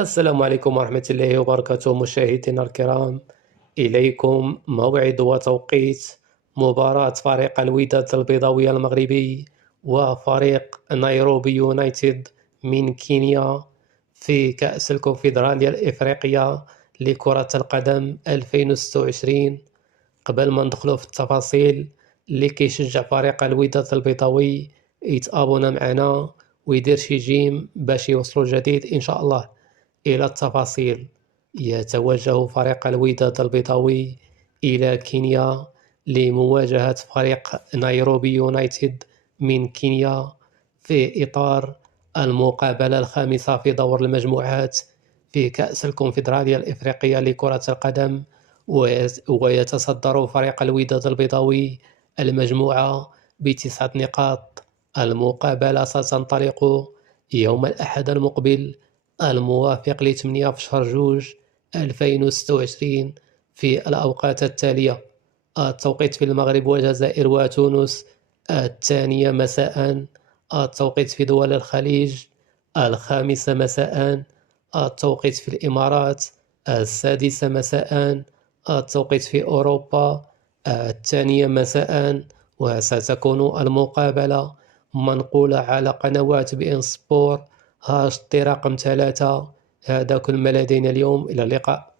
السلام عليكم ورحمة الله وبركاته مشاهدينا الكرام. إليكم موعد وتوقيت مباراة فريق الوداد البيضاوي المغربي وفريق نيروبي يونايتد من كينيا في كأس الكونفدرالية الإفريقية لكرة القدم 2026. قبل ما ندخلوا في التفاصيل، اللي كيشجع فريق الوداد البيضاوي يتابونا معنا ويدير شي جيم باش يوصلوا جديد إن شاء الله. إلى التفاصيل. يتوجه فريق الوداد البيضاوي إلى كينيا لمواجهة فريق نيروبي يونايتد من كينيا في إطار المقابلة الخامسة في دور المجموعات في كأس الكونفدرالية الإفريقية لكرة القدم. ويتصدر فريق الوداد البيضاوي المجموعة ب9 نقاط. المقابلة ستنطلق يوم الأحد المقبل الموافق ل8 في شهر جوج 2026 في الأوقات التالية: التوقيت في المغرب والجزائر وتونس 2 مساء، التوقيت في دول الخليج 5 مساء، التوقيت في الإمارات 6 مساء، التوقيت في أوروبا 2 مساء. وستكون المقابلة منقولة على قنوات بي إن سبور هاشتي رقم 3. هذا كل ما لدينا اليوم، إلى اللقاء.